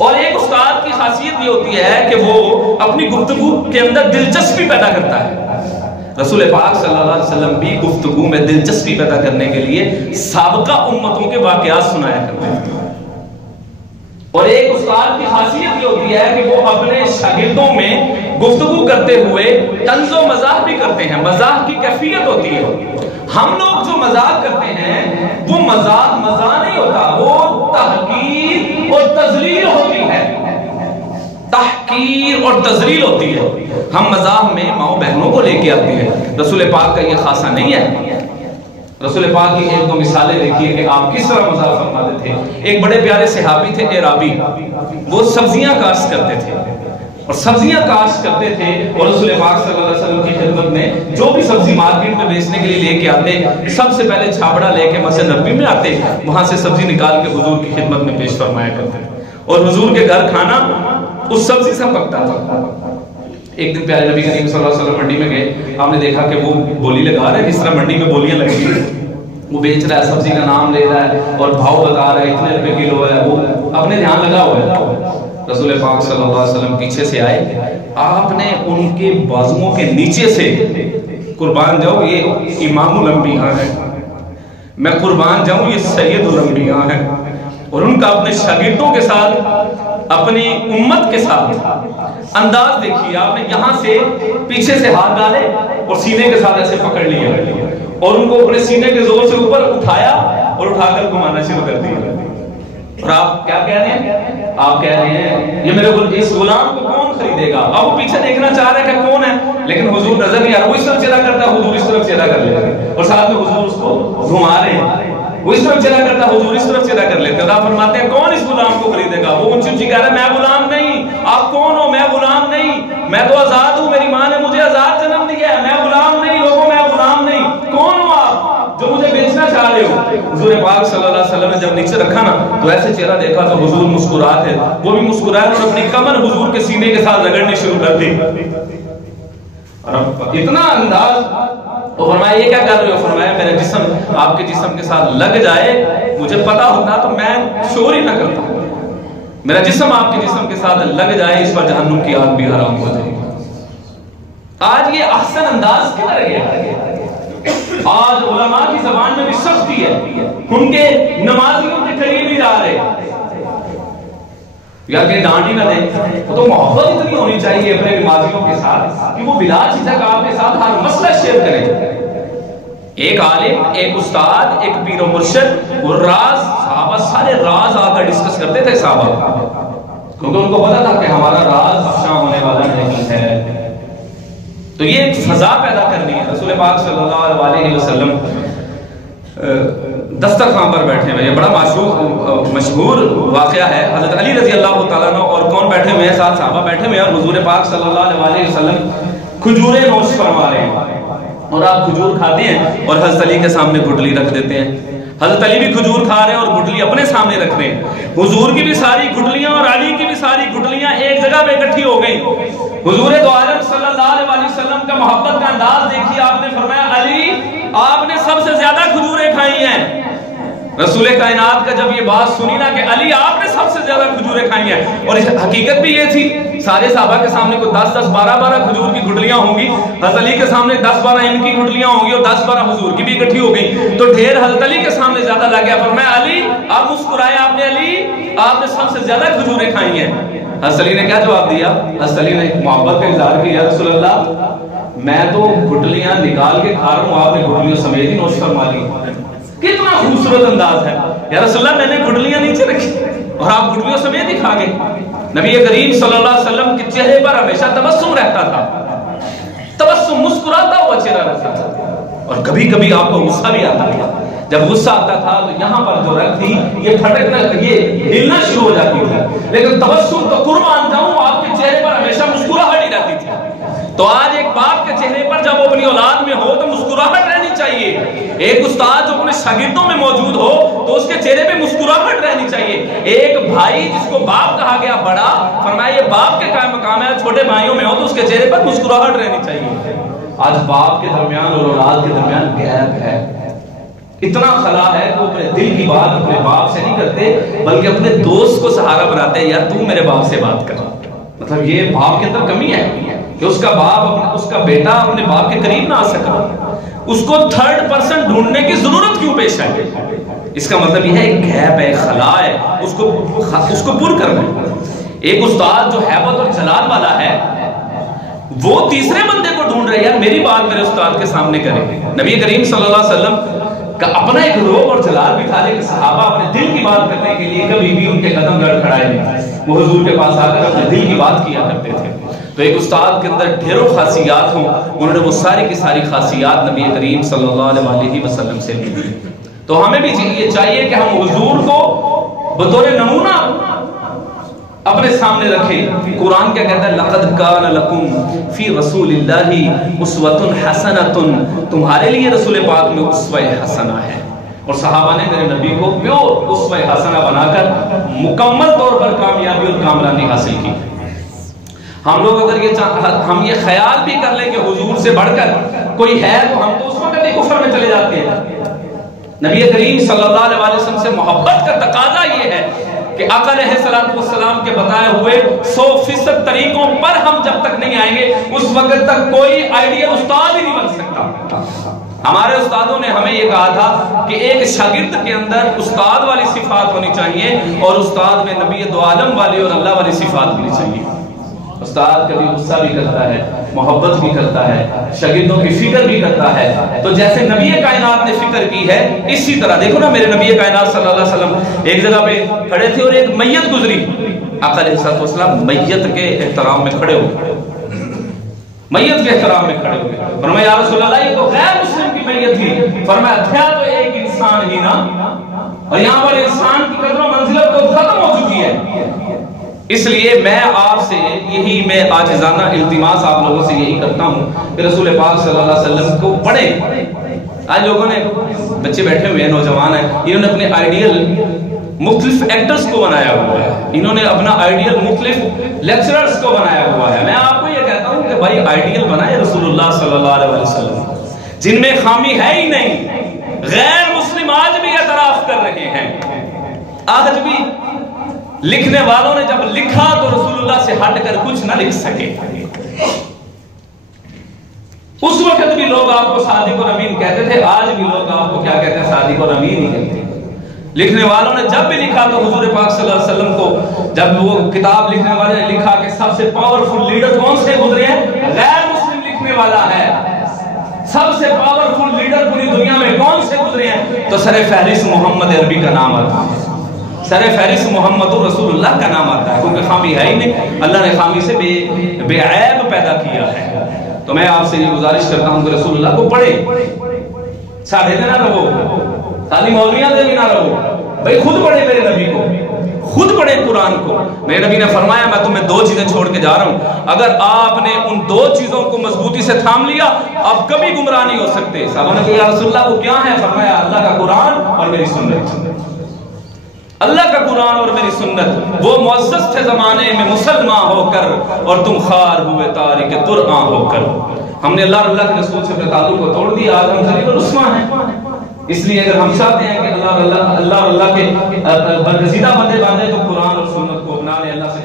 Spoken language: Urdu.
اور ایک استاد کی خاصیت یہ ہوتی ہے کہ وہ اپنی گفتگو کے اندر دلچسپی پیدا کرتا ہے۔ رسول پاک صلی اللہ علیہ وسلم بھی گفتگو میں دلچسپی پیدا کرنے کے لیے سابقہ امتوں کے واقعات سنایا کرتے ہیں۔ اور ایک استاد کی خاصیت یہ ہوتی ہے کہ وہ اپنے شاگردوں میں گفتگو کرتے ہوئے طنز و مزاح بھی کرتے ہیں۔ مزاح کی کیفیت ہوتی ہے، ہم لوگ جو مزاح کرتے ہیں وہ مزاح نہیں ہوتا، وہ تحقیر اور تذلیل ہوتی ہے، تحقیر اور تذلیل ہوتی ہے۔ ہم مزاح میں ماؤں بہنوں کو لے کے آتے ہیں، رسول پاک کا یہ خاصہ نہیں ہے۔ رسول پاک کی ایک دو مثالیں دیکھیے کہ آپ کس طرح مزاح فرماتے تھے۔ ایک بڑے پیارے صحابی تھے اعرابی، وہ سبزیاں کاشت کرتے تھے اور سبزیاں کاشت کرتے تھے، اور رسول پاک صلی اللہ علیہ وسلم کی خدمت میں جو بھی سبزی مارکیٹ میں بیچنے کے لیے لے کے آتے، سب سے پہلے چھاپڑا لے کے مسجد نبوی میں آتے، وہاں سے سبزی نکال کے حضور کی خدمت میں پیش فرمایا کرتے، اور حضور کے گھر کھانا اس سبزی سے پکتا تھا۔ ایک دن پیارے نبی کریم صلی اللہ علیہ وسلم منڈی میں گئے، آپ نے دیکھا کہ وہ بولی لگا رہے، جس طرح منڈی میں بولیاں لگی ہیں، وہ بیچ رہا ہے، سبزی کا نام لے رہا ہے اور بھاؤ بتا رہا ہے، اتنے روپے کلو ہے، وہ اپنے دھیان لگا ہوا ہے۔ رسول پاک صلی اللہ علیہ وسلم پیچھے سے آئے، آپ نے ان کے بازوؤں کے نیچے سے، قربان جاؤ یہ امام الانبیاء ہے، میں قربان جاؤں یہ سید الانبیاء ہے، اور ان کا اپنے شاگردوں کے ساتھ، اپنی امت کے ساتھ انداز دیکھیے، آپ نے یہاں سے پیچھے سے ہاتھ ڈالے اور سینے کے ساتھ ایسے پکڑ لیا اور ان کو اپنے سینے کے زور سے اوپر اٹھایا اور اٹھا کر گھمانا شروع کر دیا۔ اور آپ کیا کہہ رہے ہیں؟ آپ کہہ رہے ہیں یہ میرے اس غلام کو کون خریدے گا؟ اب وہ پیچھے دیکھنا چاہ رہے ہیں کہ کون ہے، لیکن حضور نظر نہیں آ رہا، وہ اس طرف چلا کرتا ہے، حضور اس طرف چلا کر لیتے ہیں، اور ساتھ میں حضور اس کو گھما رہے ہیں، وہ اس طرف چلا کرتا ہے، حضور اس طرف چلا کر لیتے ہیں۔ آپ فرماتے ہیں کون اس غلام کو خریدے گا؟ وہ اونچی اونچی کہہ رہا ہے میں غلام نہیں، آپ کون ہو؟ میں غلام نہیں، میں تو آزاد ہوں، میری ماں نے مجھے آزاد جنم دیا ہے، میں غلام نہیں، لوگوں میں غلام نہیں، کون ہو آپ جو مجھے بیچنا چاہ رہے ہو؟ حضور پاک صلی اللہ علیہ وسلم نے جب نیچے رکھا نا تو ایسے چہرہ دیکھا تو حضور مسکرائے تھے، وہ بھی مسکرائے اور اپنی کمر حضور کے سینے کے ساتھ رگڑنی شروع کر دی، اور اتنا انداز، وہ فرمایا یہ کیا کر رہے ہو؟ فرمایا میرا جسم آپ کے جسم کے ساتھ لگ جائے، مجھے پتا ہوتا تو میں شور ہی نہ کرتا، میرا جسم آپ کے جسم کے ساتھ لگ جائے، اس پر جہنم کی آگ بھی حرام ہو جائے گی۔ آج یہ احسن انداز کیا رہ گیا؟ آج علماء کی زبان میں بھی سختی ہے، ان کے نمازیوں کے قریب ہی جا رہے یا کہ ڈانٹی نہ دیں، وہ تو محبت اتنی ہونی چاہیے اپنے نمازیوں کے ساتھ کہ وہ بلا جھجک آپ کے ساتھ ہر مسئلہ شیئر کریں۔ ایک عالم، ایک استاد، ایک پیر و مرشد، وہ راز، صحابہ سارے راز آ کر ڈسکس کرتے تھے صحابہ، کیونکہ ان کو پتا تھا کہ ہمارا راز افشاں ہونے والا نہیں ہے۔ تو یہ ایک فضا پیدا کرنی ہے۔ رسول پاک صلی اللہ علیہ وسلم دسترخوان پر بیٹھے ہوئے، یہ بڑا مشہور واقعہ ہے، حضرت علی رضی اللہ تعالیٰ عنہ اور کون بیٹھے ہوئے ہیں؟ ساتھ صحابہ بیٹھے ہوئے ہیں، اور حضور پاک صلی اللہ علیہ وسلم کھجوریں نوش فرما رہے ہیں، اور آپ کھجور کھاتے ہیں اور حضرت علی کے سامنے گھٹلی رکھ دیتے ہیں۔ حضرت علی بھی کھجور کھا رہے ہیں اور گھٹلی اپنے سامنے رکھ رہے ہیں، حضور کی بھی ساری گھٹلیاں اور علی کی بھی ساری گھٹلیاں ایک جگہ پہ اکٹھی ہو گئی۔ حضور دو عالم صلی اللہ علیہ وسلم کا محبت کا انداز دیکھیے، آپ نے فرمایا علی آپ نے سب سے زیادہ کھجوریں کھائی ہیں۔ رسول کائنات کا جب یہ بات سنی نا کہ علی آپ نے سب سے زیادہ کھجوریں کھائی ہیں، اور حقیقت بھی یہ تھی، سارے صحابہ کے سامنے کوئی 10-10 12-12 کھجور کی گھٹلیاں ہوں گی، حضرت علی کے سامنے 10-12 ان کی گھٹلیاں ہوں گی اور 10-12 حضور کی بھی اکٹھی ہو گئی، تو ڈھیر حضرت علی کے سامنے زیادہ لگ گیا۔ فرمایا علی آپ مسکرائے، آپ نے علی آپ نے سب سے زیادہ کھجوریں کھائی ہیں۔ حضرت علی نے کیا جواب دیا؟ حضرت علی نے محبت کا اظہار کیا، رسول اللہ میں تو گھٹلیاں نکال کے کھا رہا ہوں، آپ نے گھٹلیوں سمیت ہی نوش فرما لی۔ کتنا خوبصورت انداز ہے، یا رسول اللہ میں نے گھٹلیاں نیچے رکھی اور آپ گھٹلیوں سمیت ہی کھا گئے۔ نبی کریم صلی اللہ علیہ وسلم کے چہرے پر ہمیشہ تبسم رہتا تھا، تبسم، مسکراتا ہوا چہرہ رہتا تھا، اور کبھی کبھی آپ کو غصہ بھی آتا تھا۔ جب غصہ آتا تھا تو یہاں پر جو رگ تھی یہ پھٹکنا، یہ ہلنا شروع ہو جاتی تھی، لیکن تبسم تو قربان جاؤں آپ کے چہرے پر ہمیشہ مسکراہٹ ہی رہتی تھی۔ تو آج ایک باپ کے چہرے پر جب وہ اپنی اولاد میں ہو تو مسکراہٹ رہنی چاہیے، ایک استاد جو اپنے شاگردوں میں موجود ہو تو اس کے چہرے پہ مسکراہٹ رہنی چاہیے، ایک بھائی جس کو باپ کہا گیا بڑا، فرمایا یہ باپ کے مقام ہے، چھوٹے بھائیوں میں ہو تو اس کے چہرے پر مسکراہٹ رہنی چاہیے۔ آج باپ کے درمیان اور اولاد کے درمیان گیپ ہے، اتنا خلا ہے کہ وہ اپنے دل کی بات اپنے باپ سے نہیں کرتے بلکہ اپنے دوست کو سہارا بناتے ہیں، یار تو میرے باپ سے بات کر۔ مطلب یہ باپ کے اندر کمی ہے کہ اس کا باپ اس کا بیٹا اپنے باپ کے قریب نہ آ سکا، اس کو تھرڈ پرسن ڈھونڈنے کی ضرورت کیوں پیش آئی؟ اس کا مطلب یہ ہے ایک گیپ ہے، خلا ہے، اس کو پر کرنا ہے۔ ایک استاد جو حیبت اور جلال والا ہے وہ تیسرے بندے کو ڈھونڈ رہے ہیں، یار میری بات میرے استاد کے سامنے کرے۔ نبی کریم صلی اللہ علیہ وسلم کا اپنا ایک روب اور جلال بھی تھا، لیکن صحابہ اپنے دل کی بات کرنے کے لیے کبھی بھی ان کے قدم لڑکھڑائے نہیں، وہ حضور کے پاس آ کر اپنے دل کی بات کیا کرتے تھے۔ تو ایک استاد کے اندر ڈھیروں خاصیات ہوں، انہوں نے وہ ساری کی ساری خاصیات نبی کریم صلی اللہ علیہ وسلم سے لی۔ تو ہمیں بھی یہ چاہیے کہ ہم حضور کو بطور نمونہ اپنے سامنے رکھیں۔ قرآن کیا کہتا ہے؟ لَقَدْ كَانَ لَكُمْ فِي رَسُولِ اللَّهِ أُسْوَةٌ حَسَنَةٌ، تمہارے لیے رسول پاک میں اسوہ حسنہ ہے۔ اور صحابہ نے میرے نبی کو پیور اسوہ حسنہ بنا کر مکمل طور پر کامیابی اور کامرانی حاصل کی۔ ہم لوگ اگر ہم یہ خیال بھی کر لیں کہ حضور سے بڑھ کر کوئی ہے تو ہم تو اس وقت ہی کفر میں چلے جاتے ہیں۔ نبی کریم صلی اللہ علیہ وسلم سے محبت کا تقاضا یہ ہے کہ آقا علیہ السلام کے بتائے ہوئے 100% طریقوں پر ہم جب تک نہیں آئیں گے اس وقت تک کوئی آئیڈیل استاد ہی نہیں بن سکتا۔ ہمارے استادوں نے ہمیں یہ کہا تھا کہ ایک شاگرد کے اندر استاد والی صفات ہونی چاہیے اور استاد میں نبی دو عالم والی اور اللہ والی صفات ہونی چاہیے۔ استاد کبھی غصہ بھی کرتا ہے، محبت بھی کرتا ہے، شاگردوں کی فکر بھی کرتا ہے۔ تو جیسے نبی کائنات نے فکر کی ہے اسی طرح دیکھو نا، میرے نبی کائنات صلی اللہ علیہ وسلم ایک جگہ پہ کھڑے تھے اور ایک میت گزری، آقا علیہ السلام میت کے احترام میں کھڑے ہوئے، میت کے احترام میں کھڑے ہوئے، فرمایا یا رسول اللہ یہ تو غیر مسلم کی میت تھی، فرمایا تھا تو ایک انسان ہی نا، اور یہاں پر انسان کی قدر و منزلت تو ختم ہو چکی ہے۔ اس لیے میں آپ سے یہی میں عاجزانہ التماس آپ لوگوں سے یہی کرتا ہوں کہ رسول پاک صلی اللہ علیہ وسلم کو پڑھیں۔ آج لوگوں نے بچے بیٹھے ہوئے ہیں، نوجوان ہیں، انہوں نے اپنے آئیڈیل مختلف ایکٹرز کو بنایا ہوا ہے، انہوں نے اپنا آئیڈیل مختلف لیکچررز کو بنایا ہوا ہے۔ میں آپ کو یہ کہتا ہوں کہ بھائی آئیڈیل بنائے رسول اللہ صلی اللہ علیہ وسلم جن میں خامی ہے ہی نہیں۔ غیر مسلم آج بھی اعتراف کر رہے ہیں، آج بھی لکھنے والوں نے جب لکھا تو رسول اللہ سے ہٹ کر کچھ نہ لکھ سکے۔ اس وقت بھی لوگ آپ کو صادق اور امین کہتے تھے، آج بھی لوگ آپ کو کیا کہتے ہیں؟ صادق اور امین ہی کہتے ہیں۔ لکھنے والوں نے جب بھی لکھا تو حضور پاک صلی اللہ علیہ وسلم کو، جب وہ کتاب لکھنے والے نے لکھا کہ سب سے پاورفل لیڈر کون سے گزرے ہیں؟ غیر مسلم لکھنے والا ہے۔ سب سے پاورفل لیڈر پوری دنیا میں کون سے گزرے ہیں؟ تو سر فہرست محمد عربی کا نام آتا ہے، سر فہرست محمد رسول اللہ کا نام آتا ہے، کیونکہ خامی ہے ہی نہیں، اللہ نے خامی سے بے عیب پیدا کیا ہے۔ تو میں آپ سے یہ گزارش کرتا ہوں کہ رسول اللہ کو پڑھے، سادے نہ رہو، خالی مولویاں دے بھی نہ رہو، بھئی خود پڑھے میرے نبی کو، خود پڑھے قرآن کو۔ میرے نبی نے فرمایا میں تمہیں 2 چیزیں چھوڑ کے جا رہا ہوں، اگر آپ نے ان 2 چیزوں کو مضبوطی سے تھام لیا آپ کبھی گمراہ نہیں ہو سکتے۔ صحابہ نے کہا یا رسول اللہ وہ کیا ہے؟ فرمایا اللہ کا قرآن اور میری سنت۔ اللہ کا قرآن اور میری سنت، وہ معزز تھے زمانے میں مسلمان ہو کر اور تم خار ہوئے تارک قرآن ہو کر۔ ہم نے اللہ کے رسول سے اپنے تعلق کو توڑ دیا، آج ہم ذلیل و رسوا ہیں۔ اس لیے اگر ہم چاہتے ہیں کہ اللہ کے برگزیدہ بندے باندھے تو قرآن اور سنت کو اپنا لیں، اللہ سے